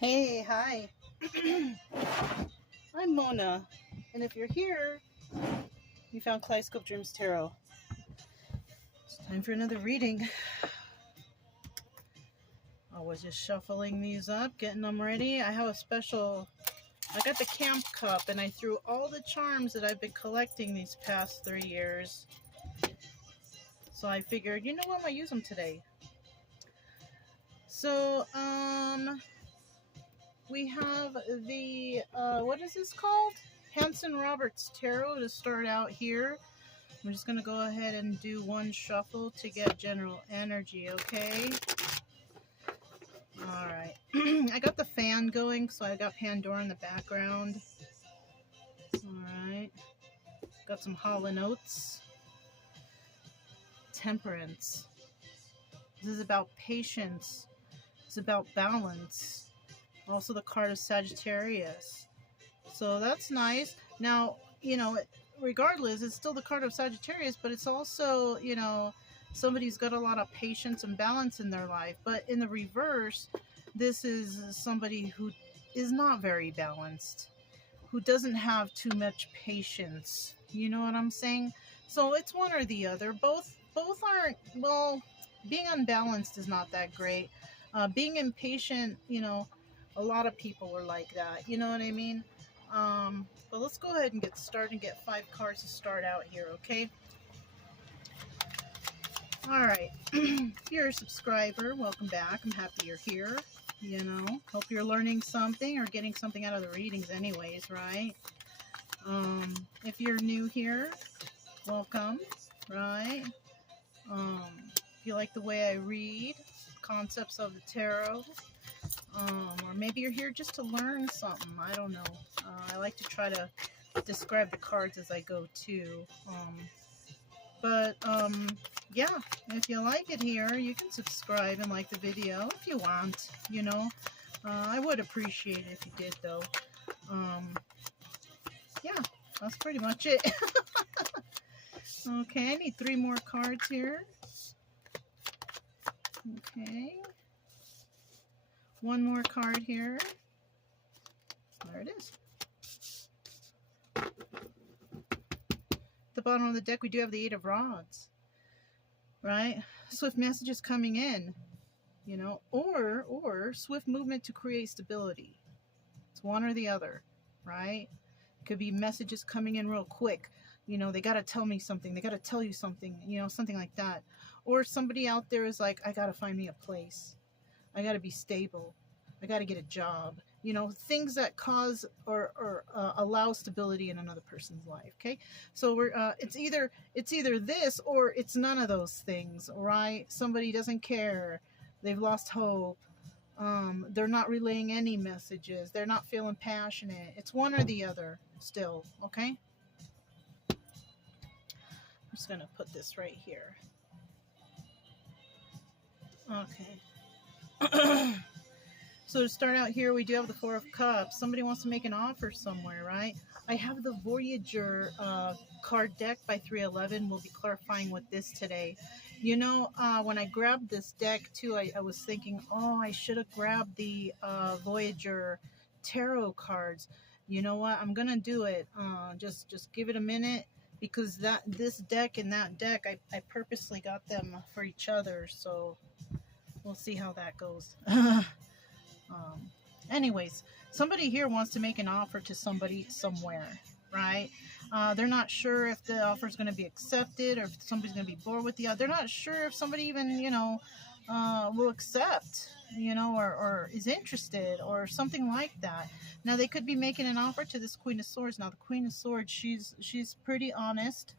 Hey, hi. I'm Mona, and if you're here, you found Kaleidoscope Dreams Tarot. It's time for another reading. I was just shuffling these up, getting them ready. I got the camp cup, and I threw all the charms that I've been collecting these past 3 years. So I figured, you know what, I'm gonna use them today. So, we have the, what is this called? Hanson Roberts Tarot to start out here. I'm just going to go ahead and do one shuffle to get general energy, okay? Alright. I got the fan going, so I got Pandora in the background. Alright. Got some Hall & Oates. Temperance. This is about patience. It's about balance. Also the card of Sagittarius. So that's nice. Now, regardless, it's still the card of Sagittarius, but it's also, somebody who's got a lot of patience and balance in their life. But in the reverse, this is somebody who is not very balanced, who doesn't have too much patience. You know what I'm saying? So it's one or the other. Both aren't, well, being unbalanced is not that great. Being impatient, a lot of people are like that. You know what I mean? But let's go ahead and get started and get 5 cards to start out here, okay? Alright. If you're a subscriber, welcome back. I'm happy you're here. Hope you're learning something or getting something out of the readings anyways, right? If you're new here, welcome, right? If you like the way I read concepts of the tarot, or maybe you're here just to learn something. I don't know. I like to try to describe the cards as I go too. Yeah, if you like it here, you can subscribe and like the video if you want. I would appreciate it if you did, though. Yeah, that's pretty much it. Okay, I need 3 more cards here. Okay. 1 more card here. There it is. At the bottom of the deck, we do have the 8 of Rods. Right? Swift messages coming in, or swift movement to create stability. It's one or the other, right? It could be messages coming in real quick. They got to tell me something. They got to tell you something, something like that. Or somebody out there is like, I got to find me a place. I got to be stable. I got to get a job. Things that cause or allow stability in another person's life. Okay, so it's either this or it's none of those things, right? Somebody doesn't care. They've lost hope. They're not relaying any messages. They're not feeling passionate. It's one or the other still. Okay. I'm just gonna put this right here. Okay. So to start out here, we do have the 4 of Cups. Somebody wants to make an offer somewhere, right? I have the Voyager card deck by 311. We'll be clarifying with this today. When I grabbed this deck too, I was thinking, oh, I should have grabbed the Voyager tarot cards. You know what? I'm gonna do it. Just give it a minute, because this deck and that deck, I purposely got them for each other. So we'll see how that goes. Anyways, somebody here wants to make an offer to somebody somewhere, right? They're not sure if the offer is going to be accepted, or if somebody's going to be bored with the other. They're not sure if somebody even, will accept, or is interested or something like that. Now, they could be making an offer to this Queen of Swords. Now, the Queen of Swords, she's pretty honest.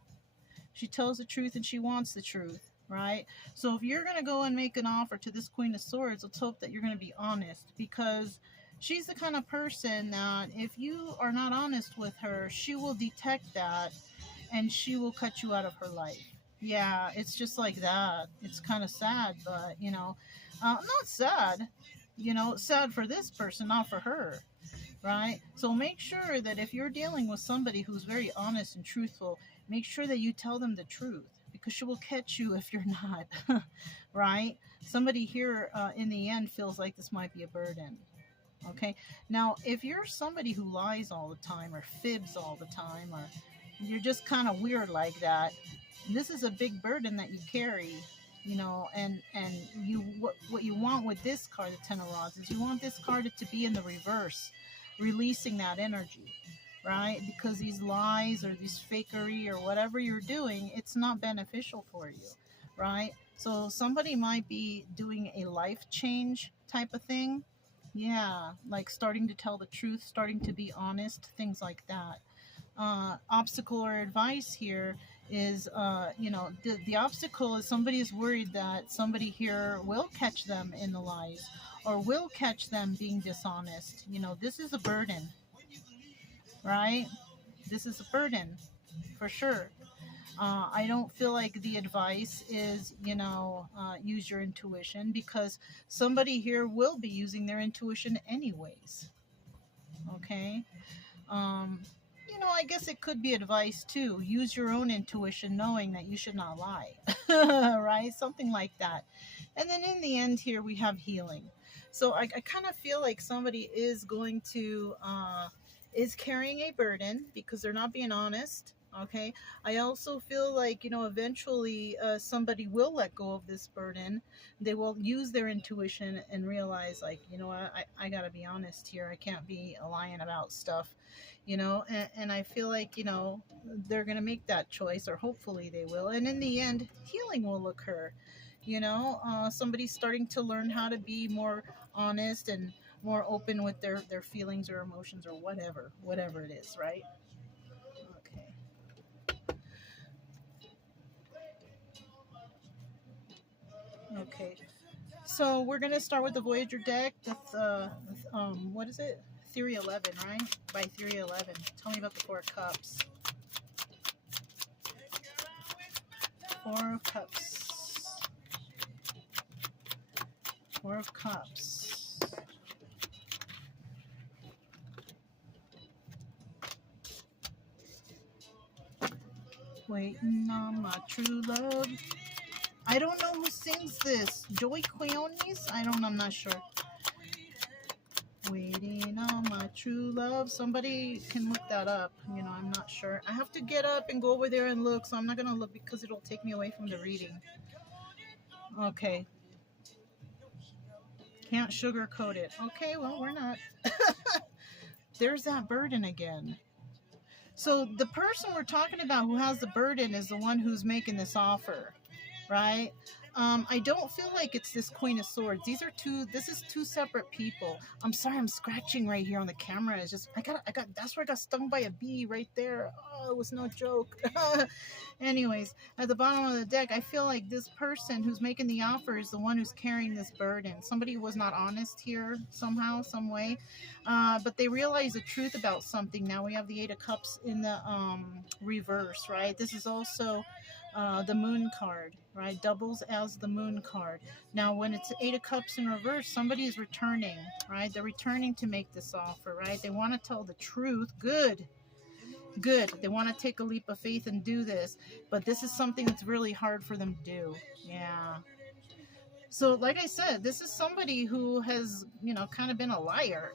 She tells the truth and she wants the truth. Right? So if you're going to go and make an offer to this Queen of Swords, let's hope that you're going to be honest, because she's the kind of person that if you are not honest with her, she will detect that and she will cut you out of her life. Yeah, it's just like that. It's kind of sad, but, not sad, sad for this person, not for her. Right? So make sure that if you're dealing with somebody who's very honest and truthful, make sure that you tell them the truth, because she will catch you if you're not. Right? Somebody here in the end feels like this might be a burden. Okay, now if you're somebody who lies all the time or fibs all the time, or you're just kind of weird like that, this is a big burden that you carry, you know. And you, what you want with this card, the Ten of Rods, is you want this card to be in the reverse, releasing that energy, right? Because these lies or this fakery or whatever you're doing, it's not beneficial for you, right? So somebody might be doing a life change type of thing. Yeah, like starting to tell the truth, starting to be honest, things like that. Obstacle or advice here is, you know, the obstacle is somebody is worried that somebody here will catch them in the lies or will catch them being dishonest. You know, this is a burden, right? This is a burden for sure. I don't feel like the advice is, you know, use your intuition, because somebody here will be using their intuition anyways. Okay. Um, you know, I guess it could be advice too. Use your own intuition, knowing that you should not lie, right? Something like that. And then in the end, here we have healing. So I kind of feel like somebody is going to, is carrying a burden because they're not being honest. Okay. I also feel like, you know, eventually somebody will let go of this burden. They will use their intuition and realize, like, you know what, I got to be honest here. I can't be lying about stuff, you know. And I feel like, you know, they're going to make that choice, or hopefully they will. And in the end, healing will occur. You know, somebody's starting to learn how to be more honest and more open with their feelings or emotions or whatever it is, right? Okay. Okay. So we're gonna start with the Voyager deck. That's what is it? Theory 11, right? By Theory 11. Tell me about the Four of Cups. Four of Cups. Four of Cups. Waiting on my true love. I don't know who sings this. Joey Quiones? I'm not sure. Waiting on my true love. Somebody can look that up. You know, I'm not sure. I have to get up and go over there and look, so I'm not going to look because it'll take me away from the reading. Okay. Can't sugarcoat it. Okay, well, we're not. There's that burden again. So the person we're talking about who has the burden is the one who's making this offer, right? I don't feel like it's this Queen of Swords. This is two separate people. I'm sorry, I'm scratching right here on the camera. It's just, that's where I got stung by a bee right there. Oh, it was no joke. Anyways, at the bottom of the deck, I feel like this person who's making the offer is the one who's carrying this burden. Somebody was not honest here somehow, some way. But they realize the truth about something. Now we have the Eight of Cups in the reverse, right? This is also the Moon card, right? Doubles as the Moon card. Now, when it's Eight of Cups in reverse, somebody is returning, right? They're returning to make this offer, right? They want to tell the truth. Good. They want to take a leap of faith and do this, but this is something that's really hard for them to do. Yeah. So, like I said, this is somebody who has, you know, kind of been a liar.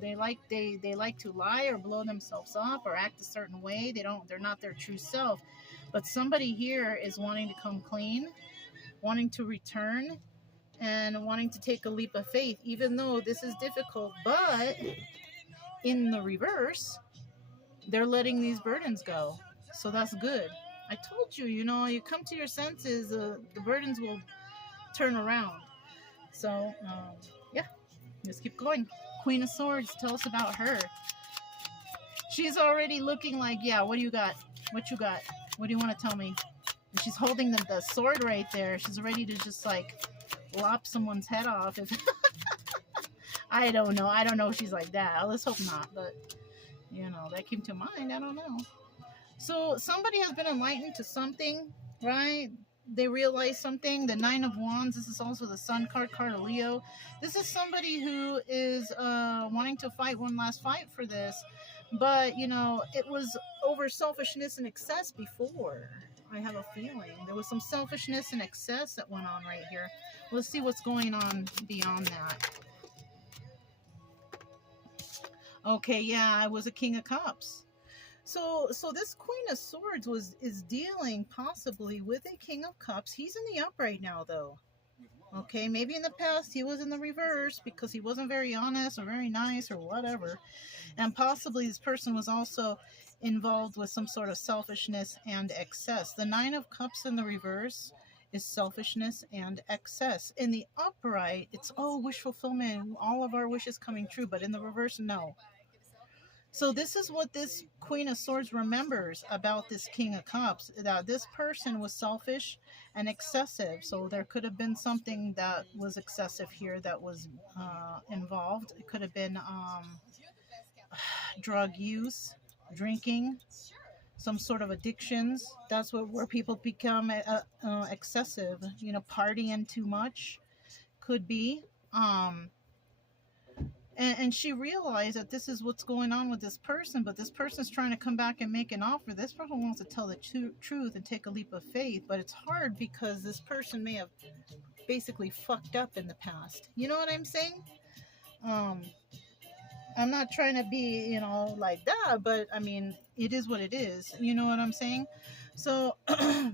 they like to lie or blow themselves up or act a certain way. They're not their true self. But somebody here is wanting to come clean, wanting to return, and wanting to take a leap of faith, even though this is difficult. But in the reverse, they're letting these burdens go. So that's good. I told you, you know, you come to your senses, the burdens will turn around. So, yeah, let's keep going. Queen of Swords, tell us about her. She's already looking like, yeah, what do you got? What you got? What do you want to tell me? And she's holding the sword right there. She's ready to just, like, lop someone's head off. If I don't know. I don't know if she's like that. Let's hope not. But, you know, that came to mind. I don't know. So somebody has been enlightened to something, right? They realize something. The Nine of Wands. This is also the Sun card of Leo. This is somebody who is wanting to fight one last fight for this. But, you know, it was over selfishness and excess before. I have a feeling there was some selfishness and excess that went on right here. Let's see what's going on beyond that. Okay, yeah, I was a King of Cups. So this Queen of Swords is dealing possibly with a King of Cups. He's in the upright now, though. Okay, maybe in the past he was in the reverse because he wasn't very honest or very nice or whatever. And possibly this person was also involved with some sort of selfishness and excess. The Nine of Cups in the reverse is selfishness and excess. In the upright, it's, oh, wish fulfillment, all of our wishes coming true. But in the reverse, no. So this is what this Queen of Swords remembers about this King of Cups, that this person was selfish and excessive. So there could have been something that was excessive here that was involved. It could have been drug use, drinking, some sort of addictions. That's where people become excessive. You know, partying too much could be. And she realized that this is what's going on with this person, but this person's trying to come back and make an offer. This person wants to tell the truth and take a leap of faith, but it's hard because this person may have basically fucked up in the past. You know what I'm saying? I'm not trying to be, you know, like that, but I mean, it is what it is. You know what I'm saying? So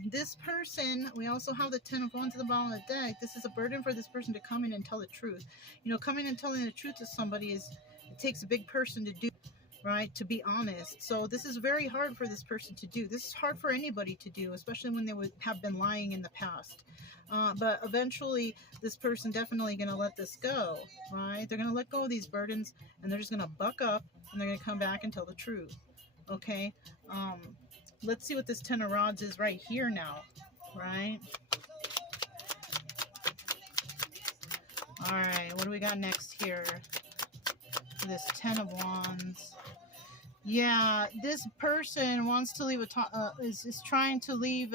this person, we also have the 10 of Wands at the bottom of the deck. This is a burden for this person to come in and tell the truth. You know, coming and telling the truth to somebody it takes a big person to do, right? To be honest. So this is very hard for this person to do. This is hard for anybody to do, especially when they would have been lying in the past. But eventually, this person definitely going to let this go, right? They're going to let go of these burdens, and they're just going to buck up, and they're going to come back and tell the truth, okay? Let's see what this 10 of Rods is right here now, right? All right, what do we got next here? This 10 of Wands. Yeah, this person wants to leave is trying to leave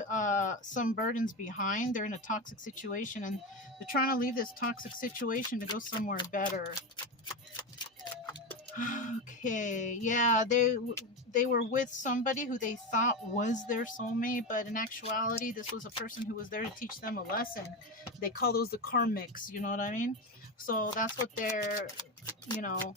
some burdens behind. They're in a toxic situation, and they're trying to leave this toxic situation to go somewhere better. Okay, yeah, they were with somebody who they thought was their soulmate, but in actuality, this was a person who was there to teach them a lesson. They call those the karmics, you know what I mean? So that's what they're, you know,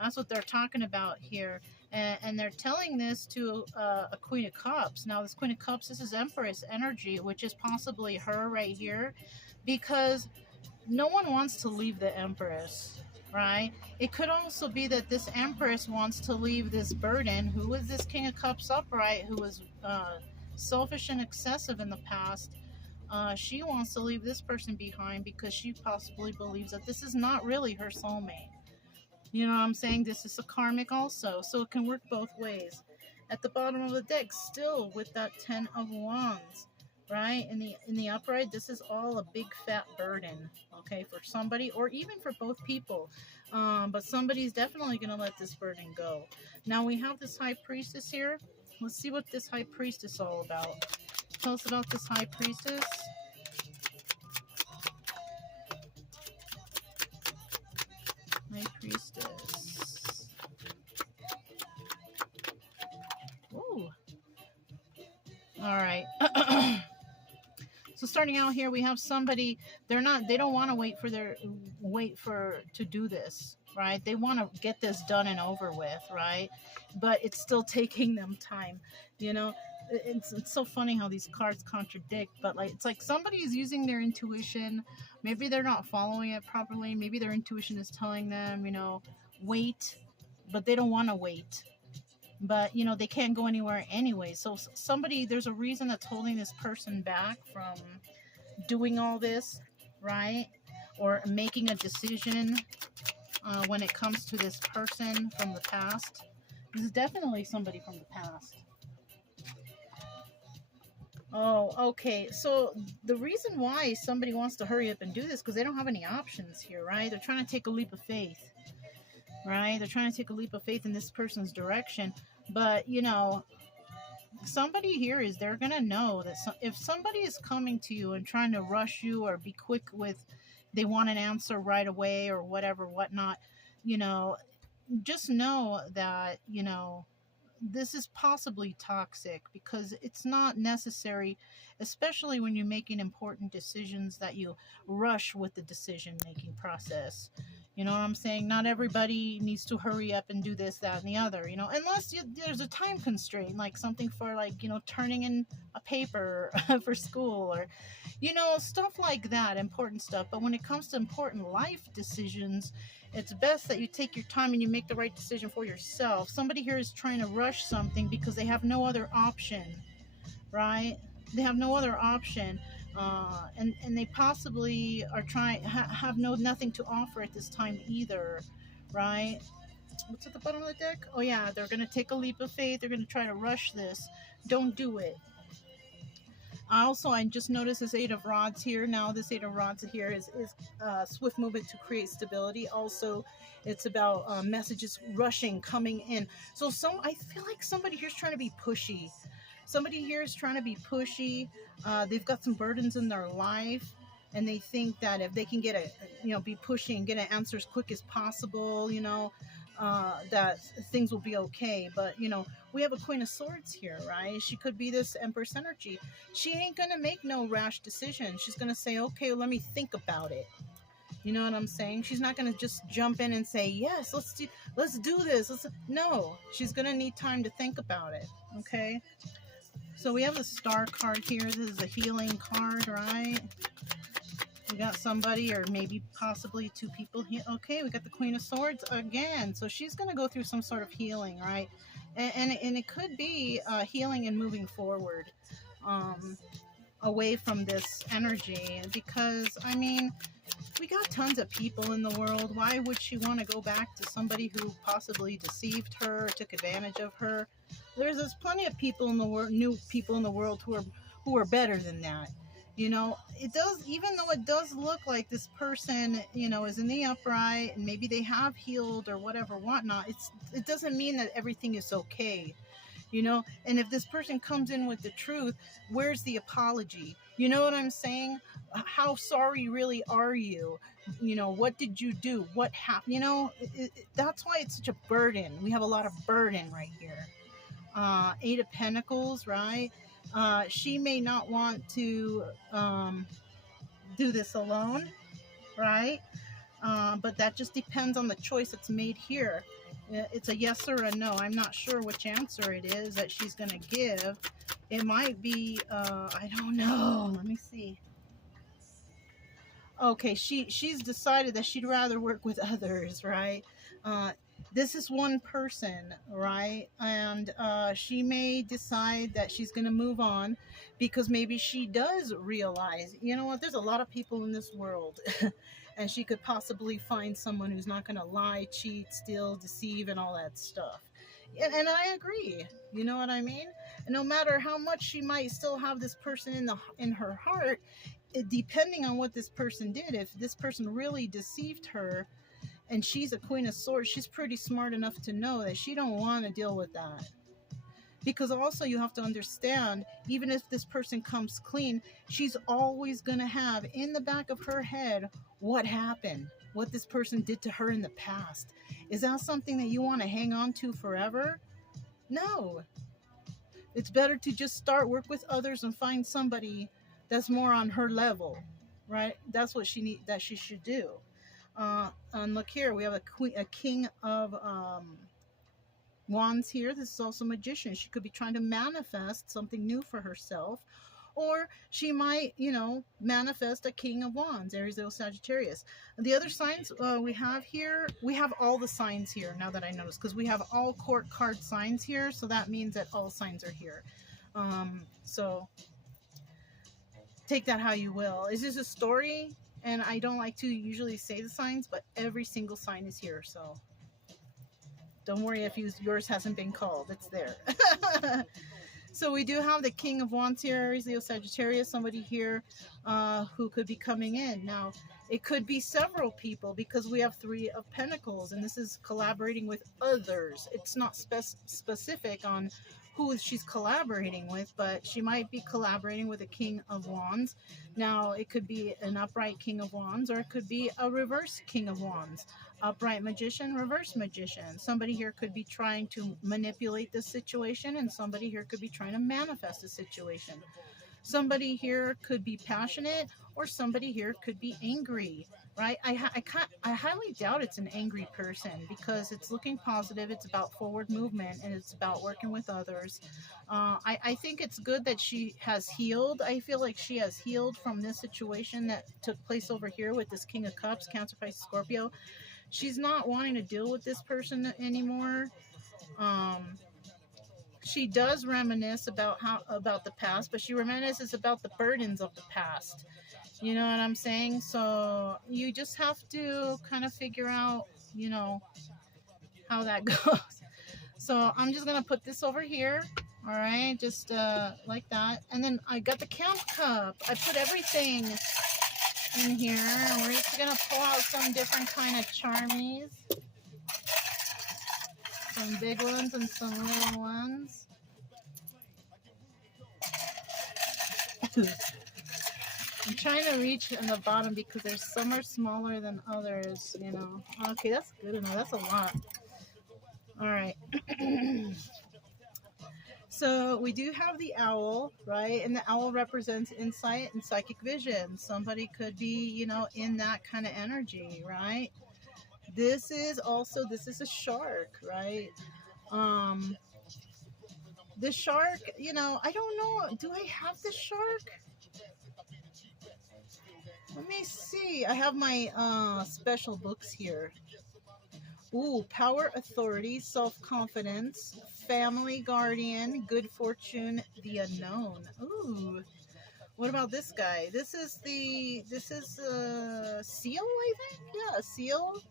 that's what they're talking about here. And they're telling this to a Queen of Cups. Now, this Queen of Cups, this is Empress energy, which is possibly her right here, because no one wants to leave the Empress, right? It could also be that this Empress wants to leave this burden. Who is this King of Cups upright, who was selfish and excessive in the past? She wants to leave this person behind because she possibly believes that this is not really her soulmate. You know what I'm saying? This is a karmic also, so it can work both ways. At the bottom of the deck, still with that 10 of Wands, right? In the upright, this is all a big fat burden, okay, for somebody or even for both people. But somebody's definitely going to let this burden go. Now we have this High Priestess here. Let's see what this High Priestess is all about. Tell us about this High Priestess. High Priestess. Ooh. All right. So starting out here, we have somebody, they don't want to wait to do this, right? They want to get this done and over with, right? But it's still taking them time, you know? It's so funny how these cards contradict, but like it's like somebody is using their intuition. Maybe they're not following it properly. Maybe their intuition is telling them, you know, wait, but they don't want to wait. But, you know, they can't go anywhere anyway. So there's a reason that's holding this person back from doing all this, right? Or making a decision when it comes to this person from the past. This is definitely somebody from the past. Oh, okay. So the reason why somebody wants to hurry up and do this because they don't have any options here, right? They're trying to take a leap of faith, right? They're trying to take a leap of faith in this person's direction. But, you know, somebody here they're going to know that if somebody is coming to you and trying to rush you or be quick with, they want an answer right away or whatever, whatnot, you know, just know that, you know, this is possibly toxic because it's not necessary, especially when you're making important decisions, that you rush with the decision making process. You know what I'm saying? Not everybody needs to hurry up and do this, that, and the other, you know, unless there's a time constraint, like something for, like, you know, turning in a paper for school, or, you know, stuff like that, important stuff. But when it comes to important life decisions, it's best that you take your time and you make the right decision for yourself. Somebody here is trying to rush something because they have no other option, right? They have no other option. And they possibly are trying have nothing to offer at this time either, right? What's at the bottom of the deck? Oh yeah, they're gonna take a leap of faith. They're gonna try to rush this. Don't do it. Also, I just noticed this Eight of Rods here. Now, this Eight of Rods here is swift movement to create stability. Also, it's about messages rushing, coming in. So, I feel like somebody here is trying to be pushy. Somebody here is trying to be pushy. They've got some burdens in their life, and they think that if they can get be pushy and get an answer as quick as possible, that things will be okay. But, we have a Queen of Swords here, right? She could be this Empress energy. She ain't gonna make no rash decision. She's gonna say, okay, let me think about it. You know what I'm saying? She's not gonna just jump in and say, yes, let's do this. No, she's gonna need time to think about it. Okay. So we have a Star card here. This is a healing card, right? We got somebody, or maybe possibly two people here. Okay, we got the Queen of Swords again. So she's going to go through some sort of healing, right? And it could be healing and moving forward away from this energy. Because, I mean, we got tons of people in the world. Why would she want to go back to somebody who possibly deceived her, or took advantage of her? There's plenty of people in the world, new people in the world who are better than that. It does, even though it does look like this person, is in the upright, and maybe they have healed or whatever, whatnot. It doesn't mean that everything is okay, and if this person comes in with the truth, where's the apology? You know what I'm saying? How sorry really are you? What did you do? What happened? That's why it's such a burden. We have a lot of burden right here. Eight of Pentacles, right? She may not want to do this alone, right? But that just depends on the choice that's made here. It's a yes or a no. I'm not sure which answer it is that she's going to give. It might be, I don't know. Let me see. Okay, she's decided that she'd rather work with others, right? This is one person, right? And she may decide that she's going to move on because maybe she does realize, you know what, there's a lot of people in this world and she could possibly find someone who's not going to lie, cheat, steal, deceive, and all that stuff. And I agree. You know what I mean? And no matter how much she might still have this person in her heart, depending on what this person did, if this person really deceived her, and she's a Queen of Swords, she's pretty smart enough to know that she don't want to deal with that. Because also you have to understand, even if this person comes clean, she's always going to have in the back of her head what happened, what this person did to her in the past. Is that something that you want to hang on to forever? No. It's better to just work with others and find somebody that's more on her level, right? That's what she should do. And look here, we have a King of Wands here. This is also a Magician. She could be trying to manifest something new for herself, or she might, manifest a King of Wands, Aries, Leo, Sagittarius. And the other signs we have here, we have all the signs here, now that I notice, because we have all court card signs here, so that means that all signs are here. So take that how you will. Is this a story? And I don't like to usually say the signs, but every single sign is here. So don't worry if yours hasn't been called. It's there. So we do have the King of Wands here, Aries, Leo, Sagittarius, somebody here who could be coming in. Now, it could be several people because we have Three of Pentacles, and this is collaborating with others. It's not specific on who she's collaborating with, but she might be collaborating with a King of Wands. Now, it could be an upright King of Wands, or it could be a reverse King of Wands. Upright magician, reverse magician. Somebody here could be trying to manipulate this situation, and somebody here could be trying to manifest a situation. Somebody here could be passionate, or somebody here could be angry, right? I highly doubt it's an angry person, because it's looking positive. It's about forward movement, and it's about working with others. I think it's good that she has healed. I feel like she has healed from this situation that took place over here with this King of Cups, Cancer, Pisces, Scorpio. She's not wanting to deal with this person anymore. She does reminisce about the past, but she reminisces about the burdens of the past. You know what I'm saying? So you just have to kind of figure out, how that goes. So I'm just gonna put this over here. All right, just like that. And then I got the Camp Cup. I put everything in here, and we're just gonna pull out some different kind of charmies. Some big ones and some little ones. I'm trying to reach in the bottom because there's some are smaller than others, Okay, that's good enough. That's a lot. All right. So we do have the owl, right? And the owl represents insight and psychic vision. Somebody could be, in that kind of energy, right? This is a shark, right? The shark, I don't know. Do I have the shark? Let me see. I have my special books here. Ooh, power, authority, self-confidence, family guardian, good fortune, the unknown. Ooh. What about this guy? This is a seal, I think. Yeah, a seal.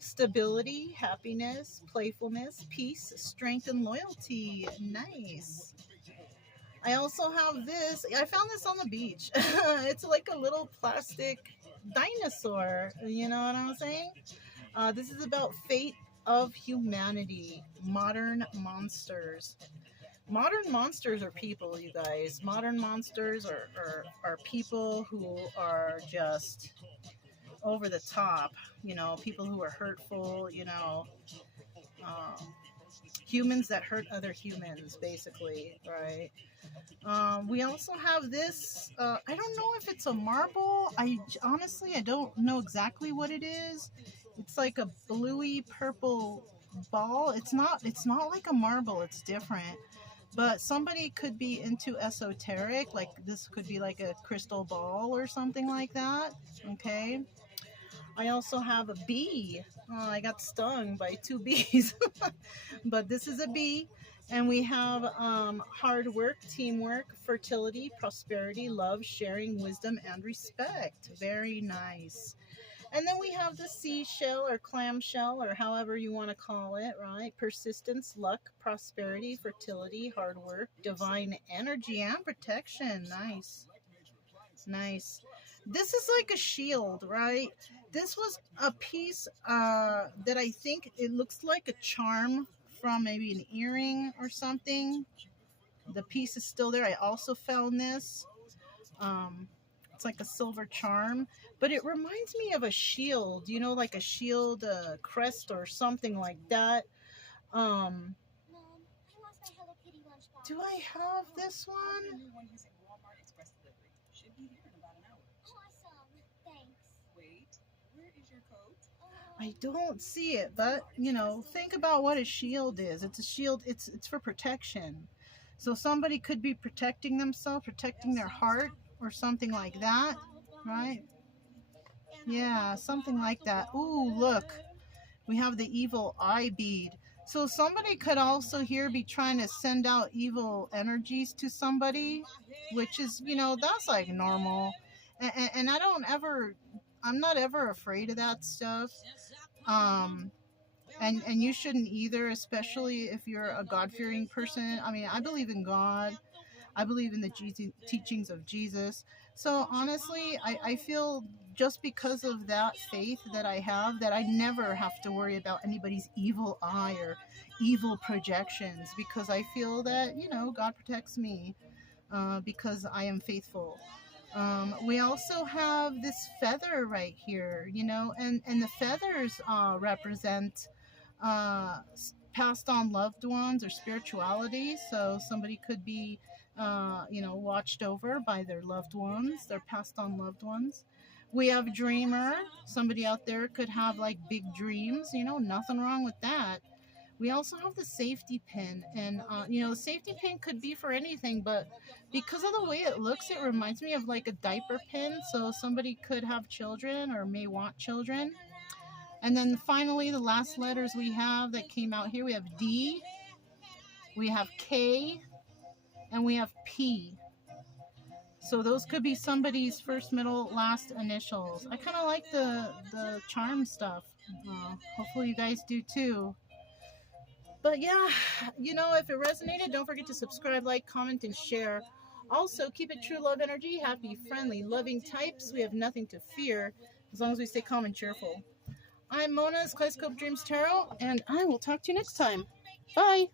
Stability, happiness, playfulness, peace, strength, and loyalty. Nice. I also have this. I found this on the beach. It's like a little plastic dinosaur. You know what I'm saying? This is about fate of humanity. Modern monsters. Modern monsters are people, you guys. Modern monsters are people who are just over the top. People who are hurtful, humans that hurt other humans, basically, right? We also have this, I don't know if it's a marble. Honestly, I don't know exactly what it is. It's like a bluey purple ball. It's not like a marble. It's different. But somebody could be into esoteric, like this could be like a crystal ball or something like that. Okay. I also have a bee. Oh, I got stung by 2 bees. But this is a bee. And we have hard work, teamwork, fertility, prosperity, love, sharing, wisdom, and respect. Very nice. And then we have the seashell or clamshell, or however you want to call it, right? Persistence, luck, prosperity, fertility, hard work, divine energy, and protection. Nice. Nice. This is like a shield, right? This was a piece that I think it looks like a charm from maybe an earring or something. The piece is still there. I also found this. It's like a silver charm, but it reminds me of a shield, like a shield crest or something like that. Mom, I lost my Hello Kitty lunchbox. Do I have this one? I don't see it, but think about what a shield is. It's a shield. It's for protection. So somebody could be protecting themselves, protecting their heart, or something like that, right? Yeah, something like that. Ooh, look, we have the evil eye bead. So somebody could also here be trying to send out evil energies to somebody, which is, that's like normal. And I'm not ever afraid of that stuff. And you shouldn't either, especially if you're a God-fearing person. I mean, I believe in God. I believe in the teachings of Jesus. So honestly, I feel just because of that faith that I have, that I never have to worry about anybody's evil eye or evil projections, because I feel that, you know, God protects me because I am faithful. We also have this feather right here, you know, and the feathers represent passed on loved ones or spirituality. So somebody could be, you know, watched over by their loved ones, their passed on loved ones. We have dreamer. Somebody out there could have like big dreams, you know, nothing wrong with that. We also have the safety pin, and you know, the safety pin could be for anything, but because of the way it looks, it reminds me of like a diaper pin. So somebody could have children or may want children. And then finally, the last letters we have that came out here, we have D, we have K, and we have P. So those could be somebody's first, middle, last initials. I kind of like the charm stuff. Hopefully you guys do too. But yeah, you know, if it resonated, don't forget to subscribe, like, comment, and share. Also, keep it true love energy, happy, friendly, loving types. We have nothing to fear as long as we stay calm and cheerful. I'm Mona's Kaleidoscope Dreams Tarot, and I will talk to you next time. Bye.